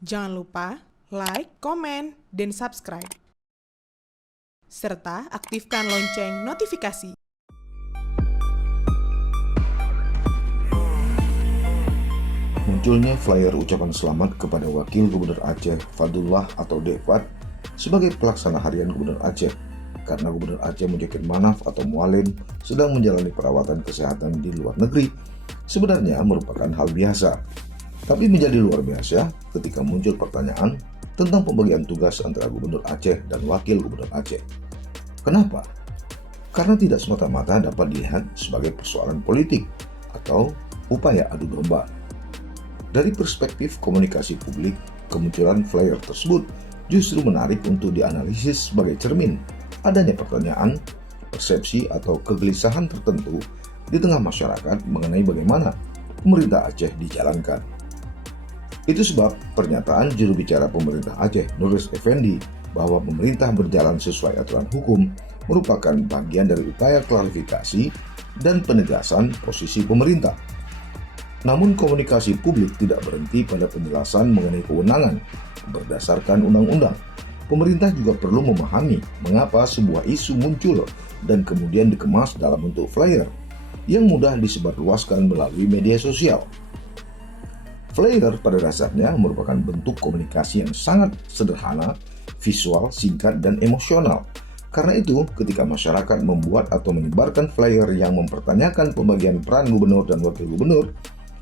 Jangan lupa like, komen, dan subscribe. Serta aktifkan lonceng notifikasi. Munculnya flyer ucapan selamat kepada Wakil Gubernur Aceh Fadullah atau Defat sebagai pelaksana harian Gubernur Aceh karena Gubernur Aceh Mujahid Manaf atau Mualim sedang menjalani perawatan kesehatan di luar negeri sebenarnya merupakan hal biasa. Tapi menjadi luar biasa ketika muncul pertanyaan tentang pembagian tugas antara Gubernur Aceh dan Wakil Gubernur Aceh. Kenapa? Karena tidak semata-mata dapat dilihat sebagai persoalan politik atau upaya adu domba. Dari perspektif komunikasi publik, kemunculan flyer tersebut justru menarik untuk dianalisis sebagai cermin adanya pertanyaan, persepsi atau kegelisahan tertentu di tengah masyarakat mengenai bagaimana pemerintah Aceh dijalankan. Itu sebab pernyataan juru bicara pemerintah Aceh, Nurris Effendi, bahwa pemerintah berjalan sesuai aturan hukum merupakan bagian dari upaya klarifikasi dan penegasan posisi pemerintah. Namun komunikasi publik tidak berhenti pada penjelasan mengenai kewenangan. Berdasarkan undang-undang, pemerintah juga perlu memahami mengapa sebuah isu muncul dan kemudian dikemas dalam bentuk flyer yang mudah disebarluaskan melalui media sosial. Flyer pada dasarnya merupakan bentuk komunikasi yang sangat sederhana, visual, singkat, dan emosional. Karena itu, ketika masyarakat membuat atau menyebarkan flyer yang mempertanyakan pembagian peran gubernur dan wakil gubernur,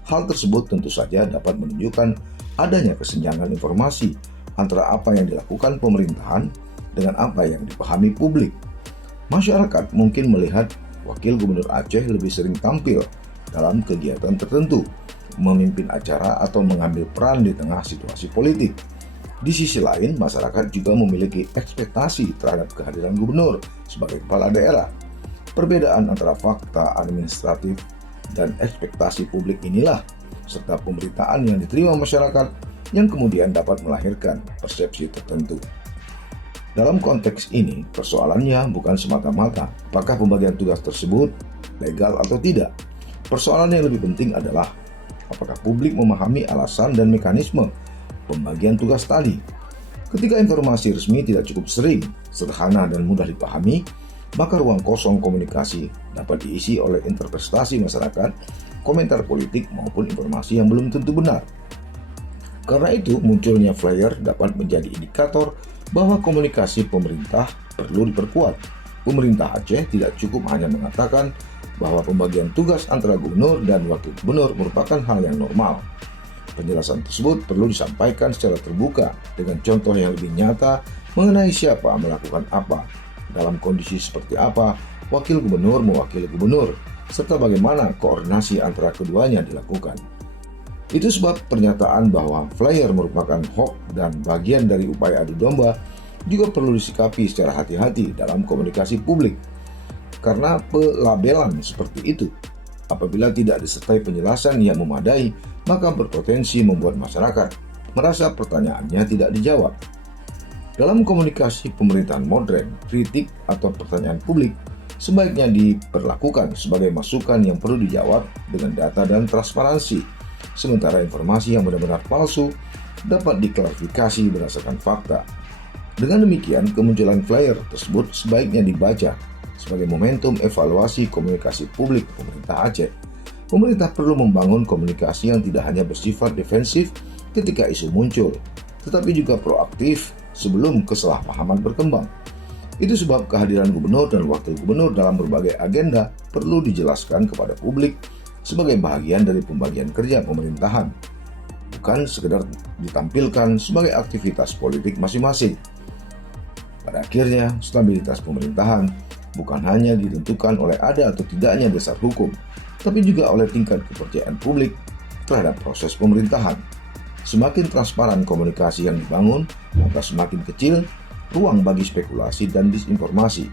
hal tersebut tentu saja dapat menunjukkan adanya kesenjangan informasi antara apa yang dilakukan pemerintahan dengan apa yang dipahami publik. Masyarakat mungkin melihat wakil gubernur Aceh lebih sering tampil dalam kegiatan tertentu, memimpin acara atau mengambil peran di tengah situasi politik. Di sisi lain, masyarakat juga memiliki ekspektasi terhadap kehadiran gubernur sebagai kepala daerah. Perbedaan antara fakta administratif dan ekspektasi publik inilah, serta pemberitaan yang diterima masyarakat yang kemudian dapat melahirkan persepsi tertentu. Dalam konteks ini, persoalannya bukan semata-mata apakah pembagian tugas tersebut legal atau tidak. Persoalan yang lebih penting adalah apakah publik memahami alasan dan mekanisme pembagian tugas tadi. Ketika informasi resmi tidak cukup sering, sederhana, dan mudah dipahami, maka ruang kosong komunikasi dapat diisi oleh interpretasi masyarakat, komentar politik, maupun informasi yang belum tentu benar. Karena itu, munculnya flyer dapat menjadi indikator bahwa komunikasi pemerintah perlu diperkuat. Pemerintah Aceh tidak cukup hanya mengatakan bahwa pembagian tugas antara gubernur dan wakil gubernur merupakan hal yang normal. Penjelasan tersebut perlu disampaikan secara terbuka dengan contoh yang lebih nyata mengenai siapa melakukan apa, dalam kondisi seperti apa wakil gubernur mewakili gubernur, serta bagaimana koordinasi antara keduanya dilakukan. Itu sebab pernyataan bahwa flyer merupakan hoax dan bagian dari upaya adu domba juga perlu disikapi secara hati-hati dalam komunikasi publik. Karena pelabelan seperti itu, apabila tidak disertai penjelasan yang memadai, maka berpotensi membuat masyarakat merasa pertanyaannya tidak dijawab. Dalam komunikasi pemerintahan modern, kritik atau pertanyaan publik sebaiknya diperlakukan sebagai masukan yang perlu dijawab dengan data dan transparansi, sementara informasi yang benar-benar palsu dapat diklarifikasi berdasarkan fakta. Dengan demikian, kemunculan flyer tersebut sebaiknya dibaca sebagai momentum evaluasi komunikasi publik pemerintah Aceh. Pemerintah perlu membangun komunikasi yang tidak hanya bersifat defensif ketika isu muncul, tetapi juga proaktif sebelum kesalahpahaman berkembang. Itu sebab kehadiran gubernur dan wakil gubernur dalam berbagai agenda perlu dijelaskan kepada publik sebagai bagian dari pembagian kerja pemerintahan, bukan sekedar ditampilkan sebagai aktivitas politik masing-masing. Pada akhirnya, stabilitas pemerintahan bukan hanya ditentukan oleh ada atau tidaknya dasar hukum, tapi juga oleh tingkat kepercayaan publik terhadap proses pemerintahan. Semakin transparan komunikasi yang dibangun, maka semakin kecil ruang bagi spekulasi dan disinformasi.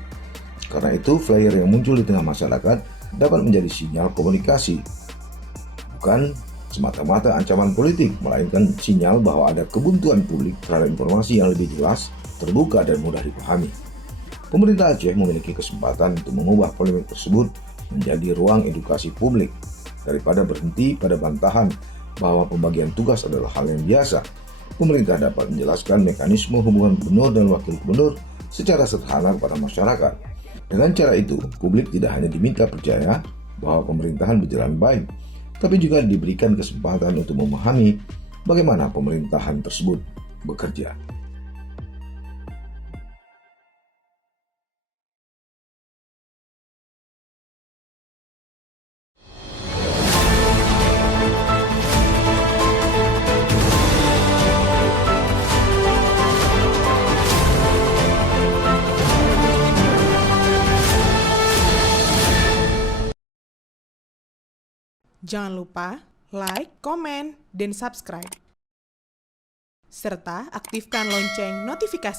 Karena itu, flyer yang muncul di tengah masyarakat dapat menjadi sinyal komunikasi, bukan semata-mata ancaman politik, melainkan sinyal bahwa ada kebuntuan publik terhadap informasi yang lebih jelas, terbuka, dan mudah dipahami. Pemerintah Aceh memiliki kesempatan untuk mengubah polemik tersebut menjadi ruang edukasi publik, daripada berhenti pada bantahan bahwa pembagian tugas adalah hal yang biasa. pemerintah dapat menjelaskan mekanisme hubungan gubernur dan wakil gubernur secara sederhana kepada masyarakat. Dengan cara itu, publik tidak hanya diminta percaya bahwa pemerintahan berjalan baik, tapi juga diberikan kesempatan untuk memahami bagaimana pemerintahan tersebut bekerja. Jangan lupa like, komen, dan subscribe. Serta aktifkan lonceng notifikasi.